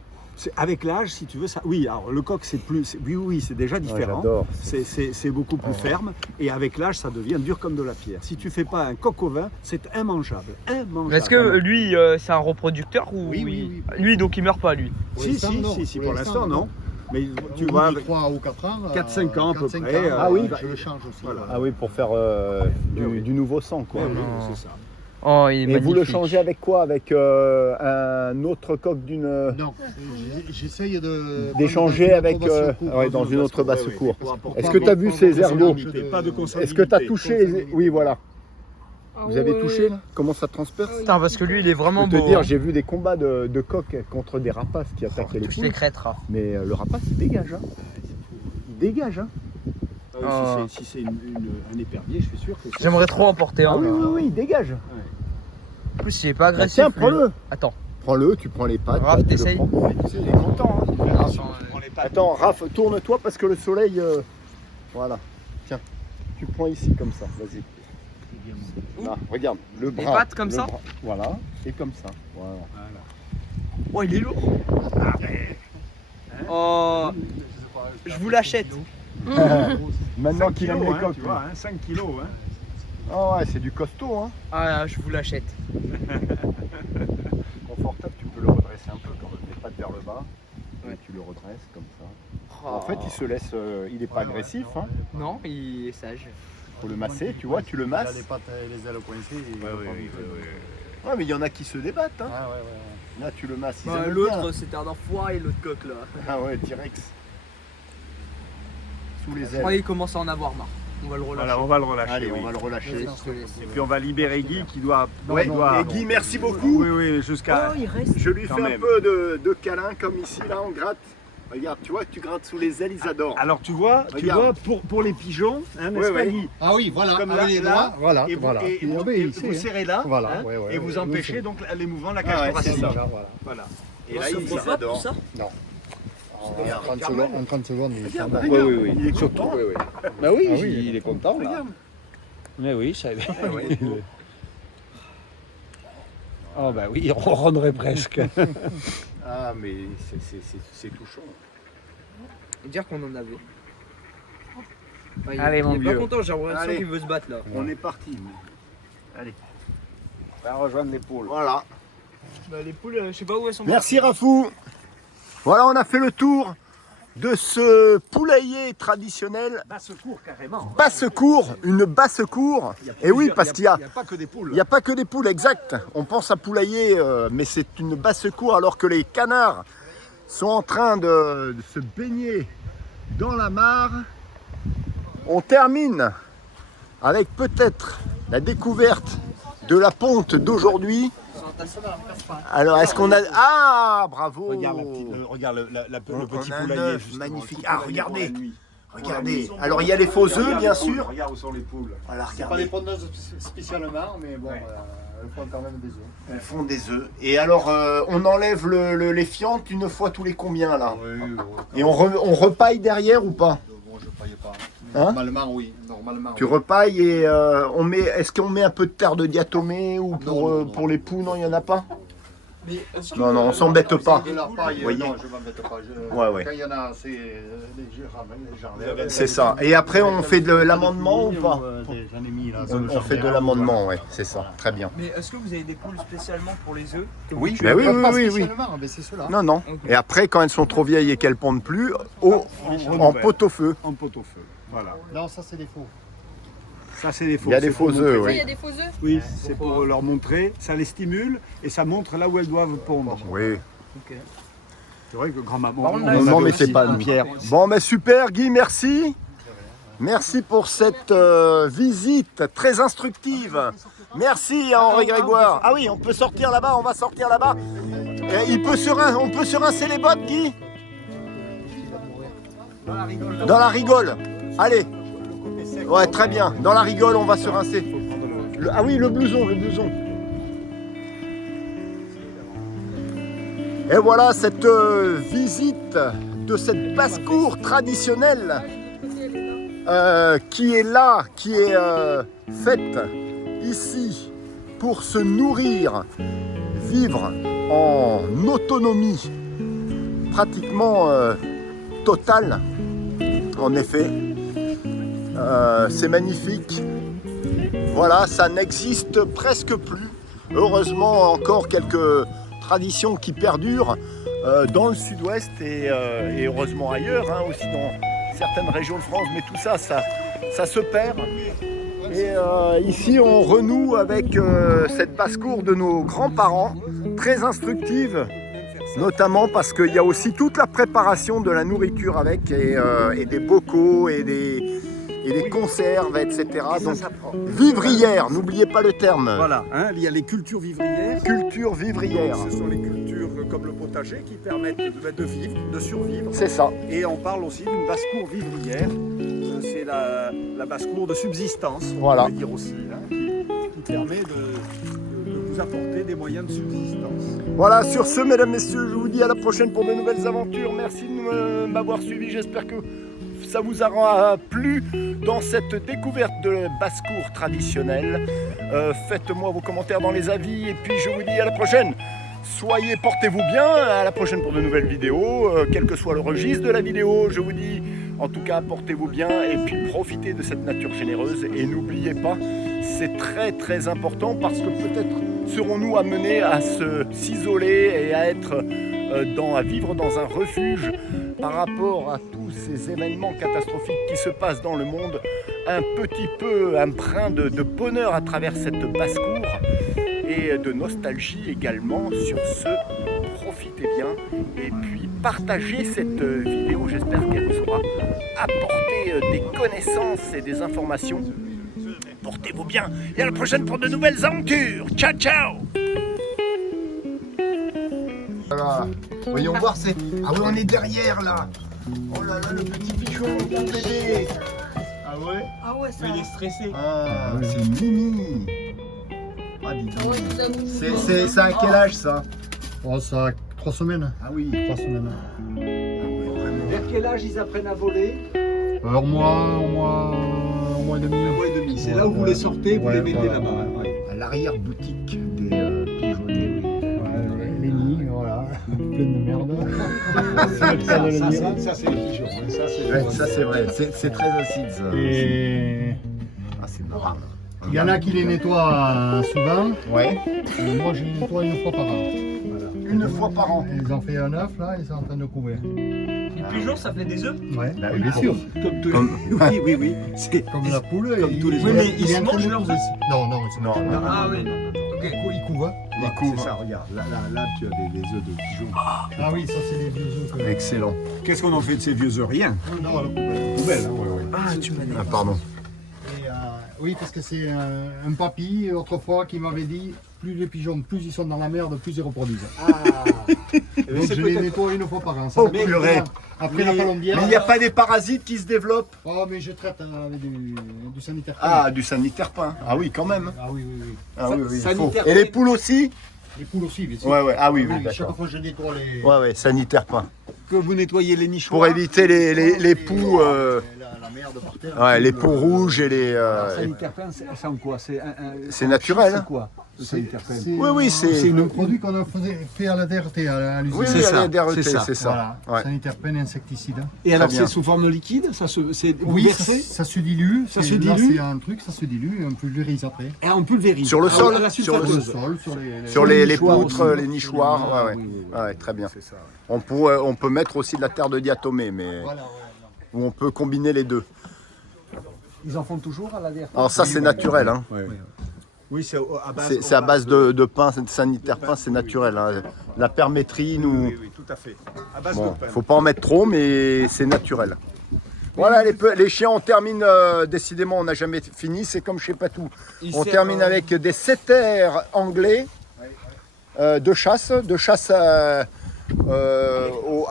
Avec l'âge, si tu veux, ça. Oui, alors le coq, c'est plus. Oui, c'est déjà différent. J'adore. C'est beaucoup plus ferme. Et avec l'âge, ça devient dur comme de la pierre. Si tu fais pas un coq au vin, c'est immangeable. Mais est-ce que lui, c'est un reproducteur ou Oui. Lui, donc il meurt pas lui. Si, pour l'instant, non. Mais tu vois, avec 3 ou 4 ans. 4-5 ans à peu 4-5 près, ans, ah oui. je le change aussi. Voilà. Ah oui, pour faire du nouveau sang, quoi. c'est ça. Oh, il est Et magnifique. vous le changez avec quoi? Avec un autre coq d'une... Non, j'essaye d'échanger avec dans une autre basse-cour. Est-ce que tu as vu ces ergots? Pas de Est-ce que tu as touché les... Oui, voilà. Ah Vous avez ouais. touché là? Comment ça transperce? Putain, parce que lui, il est Je vraiment peux beau. te dire, hein. j'ai vu des combats de coqs contre des rapaces qui attaquaient les Touche les poules. crêtes, Raph. Mais le rapace, il dégage. Hein. Il dégage. Hein. Si c'est un épervier, je suis sûr que c'est. J'aimerais trop en porter un. Ah oui, là. oui, il dégage. En plus, il est pas Bah, agressif. tiens, lui. prends-le. Attends. Prends-le, tu prends les pattes. Raph, là, tu le t'essayes. prends. Ouais, tu sais, il est content. Hein. Attends, Raph, tourne-toi parce que le soleil... Voilà. Tiens, tu prends ici comme ça, vas-y. Là, regarde, le bras. pattes comme le ça bras. Voilà, et comme ça. Voilà. Oh, il est lourd. Oh, je vous l'achète. Maintenant qu'il aime les coqs. Tu vois, 5 kilos. Hein. Ah ouais, c'est du costaud. Hein. Ah, je vous l'achète. Confortable, tu peux le redresser un peu quand même. Les pattes vers le bas. Ouais. Et tu le redresses comme ça. Oh. En fait, il se laisse... il n'est pas agressif. Hein. Non, il est sage. Faut le masser, tu vois, tu le masses. Il a les pattes et les ailes coincées. Ouais, mais il y en a qui se débattent. Hein. Ah ouais. Là, tu le masses. ils Bah, aiment l'autre, bien. c'était un enfoiré, l'autre coq là. Ah ouais, T-Rex. Sous les Je ailes. crois qu'il commence à en avoir marre. On va le relâcher. Voilà, on va le relâcher. Allez, oui. on va le relâcher. Vas-y, je te laisse. Et puis on va libérer Guy qui doit. Ouais, doit- et Guy, merci beaucoup. Oui, jusqu'à. Oh, il reste. Je lui Quand fais un même. peu de câlin comme ici, là, on gratte. Regarde, tu vois, tu grattes sous les ailes, ils adorent. Alors tu vois, Regarde. pour les pigeons, hein, n'est-ce Ouais, pas ouais. Guy? Ah oui, voilà, Comme avec là, les là, doigts, voilà, Et vous, voilà. et vous- obéit, et ici, vous hein. serrez là, Voilà, hein, ouais, et vous oui, empêchez c'est- donc les mouvements de la Ah cage ouais, thoracique. c'est ça. Voilà. Voilà. Et là, Ça ils prend pas adorent. tout ça. En 30 secondes, en 30 secondes, il s'en va. Oui. Il est Surtout, content. oui. Bah oui, Ah oui, il est content, là. Regarde. Mais oui, ça. Ouais. Oh bah oui, on ronronnerait presque. Ah, mais c'est touchant. Dire qu'on en avait. Ouais, Allez, il mon est vieux. pas content, j'ai l'impression Allez. qu'il veut se battre là. On est parti. Allez, On va rejoindre les poules. voilà. Bah, les poules, je sais pas où elles sont. Merci Rafou. Voilà, on a fait le tour de ce poulailler traditionnel. Basse-cour carrément. Basse-cour, une basse-cour. Et oui, parce qu'il y a... Il n'y a pas que des poules. Il n'y a pas que des poules, exact. On pense à poulailler, mais c'est une basse-cour alors que les canards sont en train de se baigner dans la mare. On termine avec peut-être la découverte de la ponte d'aujourd'hui. Alors, est-ce qu'on a... Ah, bravo. Regarde, regarde le petit On a un poulailler. œuf justement, magnifique. le Ah, poulailler regardez. pour la nuit. Regardez. Alors, il y a les faux œufs, bien sûr. Regarde où sont les poules. Voilà, C'est pas regardez. des pondeuses spécialement, mais bon, elles font quand même des œufs. Elles font des œufs. Et alors, on enlève les fientes une fois tous les combien, là? Et on repaille derrière ou pas? Bon, je ne paye pas. Hein? Normalement, oui. Normalement. Tu oui. repailles et on met. Est-ce qu'on met un peu de terre de diatomée ou Non. pour les poux? Non, il n'y en a pas. Mais est-ce que- Non, on s'embête pas. De la paille, Voyez. non, je m'embête pas. Ouais, ouais. Quand il y en a, c'est les gens. C'est ça. Et après, on fait de l'amendement ou pas? J'en ai mis là. On fait de l'amendement, ouais, c'est ça. Très bien. Mais est-ce que vous avez des poules spécialement pour les œufs? Oui, Pas oui. spécialement, mais c'est cela. Non, non. Ok. Et après, quand elles sont trop vieilles et qu'elles pondent plus, en pot-au-feu. En pot-au-feu. Voilà. Non, ça c'est des faux. Ça, c'est des faux. Il y a des C'est pour faux œufs, montrer. Il y oui. a des faux œufs. Oui, c'est pour leur montrer. Ça les stimule et ça montre là où elles doivent pondre. Oui. C'est vrai que grand-maman. Par contre, on là, en Non, avait mais c'est aussi, pas hein, nous. Pierre. Bon, mais super, Guy, merci. Merci pour cette visite très instructive. Merci à Henri Grégoire. Ah oui, on peut sortir là-bas, on va sortir là-bas. On peut se rincer les bottes, Guy? Dans la rigole. Allez. Ouais, très bien. Dans la rigole, on va se rincer. Ah oui, le blouson. Et voilà cette visite de cette basse-cour traditionnelle qui est là, qui est faite ici pour se nourrir, vivre en autonomie pratiquement totale. En effet, c'est magnifique. Voilà, ça n'existe presque plus. Heureusement, encore quelques traditions qui perdurent dans le sud-ouest et heureusement ailleurs, hein, aussi dans certaines régions de France, mais tout ça, ça se perd. Et ici, on renoue avec cette basse-cour de nos grands-parents, très instructive, notamment parce qu'il y a aussi toute la préparation de la nourriture avec, et des bocaux, et des conserves, etc. Donc, vivrière, n'oubliez pas le terme. Voilà, hein, il y a les cultures vivrières. Culture vivrière. Ce sont les cultures comme le potager qui permettent de vivre, de survivre. C'est ça. Et on parle aussi d'une basse-cour vivrière. C'est la basse-cour de subsistance, Voilà. on peut dire aussi, hein, qui permet de vous apporter des moyens de subsistance. Voilà, sur ce, mesdames, messieurs, je vous dis à la prochaine pour de nouvelles aventures. Merci de m'avoir suivi. J'espère que ça vous aura plu dans cette découverte de basse-cour traditionnelle. Faites-moi vos commentaires dans les avis et puis je vous dis à la prochaine. Portez-vous bien, à la prochaine pour de nouvelles vidéos, quel que soit le registre de la vidéo, je vous dis, en tout cas, portez-vous bien et puis profitez de cette nature généreuse et n'oubliez pas, c'est très très important parce que peut-être serons-nous amenés à s'isoler et à vivre dans un refuge par rapport à tous ces événements catastrophiques qui se passent dans le monde, un petit peu, un brin de bonheur à travers cette basse-cour et de nostalgie également. Sur ce, profitez bien et puis partagez cette vidéo, j'espère qu'elle vous aura apporté des connaissances et des informations. Portez-vous bien et à la prochaine pour de nouvelles aventures. Ciao ciao. Voilà, voyons voir, c'est... Ah oui, on est derrière là. Oh là là, le petit pigeon, mon bébé. Ah ouais? Ah ouais, ça. Il est stressé. Ah, c'est Mimi. Ah, dis donc. C'est à quel âge ça? Oh, ça a 3 semaines. Ah oui. 3 semaines. Vers quel âge ils apprennent à voler? Un mois et demi. Un mois et demi. C'est là où vous les sortez, vous les mettez voilà, là-bas. ouais. À l'arrière-boutique des pigeonniers. Les nids, voilà, plein de merde. C'est le cas de le dire. Ça, c'est les pigeons. hein. Ouais, ça c'est vrai, c'est très acide ça. Et Ah, c'est marrant. il y en a qui les nettoient souvent. Ouais. Et moi, je les nettoie une fois par an. Voilà. Une fois par an. Ils ont fait un œuf là, ils sont en train de couver. Les pigeons, ça fait des œufs. Ouais, Bah bien sûr. Comme tous les... Oui. C'est Comme la poule. Comme tous les Oui, mais il ils est se en train mangent de leurs couver. œufs. Non, ils se Non, mangent non, pas. Ah oui. Ils couvent. Il couvre. C'est ça, regarde. Là, tu as des œufs de pigeons. Ah oui, ça c'est les vieux œufs. Excellent. Qu'est-ce qu'on en fait de ces vieux œufs? Rien. Non, à la poubelle. Poubelle, hein, ouais. Ah, tu m'as dit. Ah, pardon. Et, oui, parce que c'est un papy autrefois qui m'avait dit plus les pigeons, plus ils sont dans la merde, plus ils reproduisent. Donc c'est je les peut-être- nettoie une fois par an. Ça Oh, dépend purée. Après la palombière. Mais il n'y a pas des parasites qui se développent? Oh, mais je traite avec du sanitaire. Ah, du sanitaire pain. Ah oui, quand même. Ah oui. Ah oui, il faut. Sanitaire Et les pain. poules aussi? Les poules aussi, bien sûr. Ouais. Ah oui, Oui, d'accord. chaque fois je nettoie les. Ouais, sanitaire pain. Que vous nettoyez les nichoirs. Pour éviter les poux, La merde par terre. ouais, les poux rouges et les. Sanitaire pain, c'est en quoi? C'est naturel, hein. C'est quoi le sanitaire pain? Oui, c'est. un produit qu'on a fait à la DRT, à l'usine. Oui, C'est ça, à la DRT, c'est ça. c'est ça. Voilà, Ouais. sanitaire peine insecticide. Et alors bien. c'est sous forme de liquide? C'est Oui, versé? ça se dilue. Ça C'est- se là, dilue. c'est un truc, ça se dilue et on pulvérise après. Et on pulvérise. Sur le Ah, sol, à la sur le Sur le sulfateuse. sol, sur les. Sur les nichoirs poutres, aussi. les nichoirs, ouais. Ouais, très bien. C'est ça. On peut mettre aussi de la terre de diatomée, mais Voilà, où on peut combiner les deux. Ils en font toujours à la DRT? Alors ça, c'est naturel, hein. Oui, c'est à base. C'est à base de pain, de sanitaire pain, c'est naturel. Hein. La permétrie, nous, Oui, tout à fait. À base bon, de pain. faut pas en mettre trop, mais c'est naturel. Voilà, les chiens, on termine, décidément, on n'a jamais fini, c'est comme chez Patou. On termine avec des setters anglais de chasse à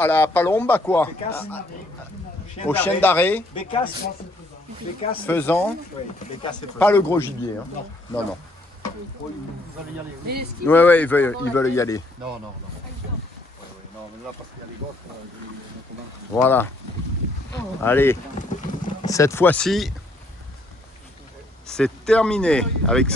la palomba, quoi. Au chien d'arrêt, Bécasse. faisant, Bécasse, c'est pas le gros gibier. Hein. Non. Et les skis. Ouais, ils veulent y aller. Non. Voilà. Allez, cette fois-ci, c'est terminé avec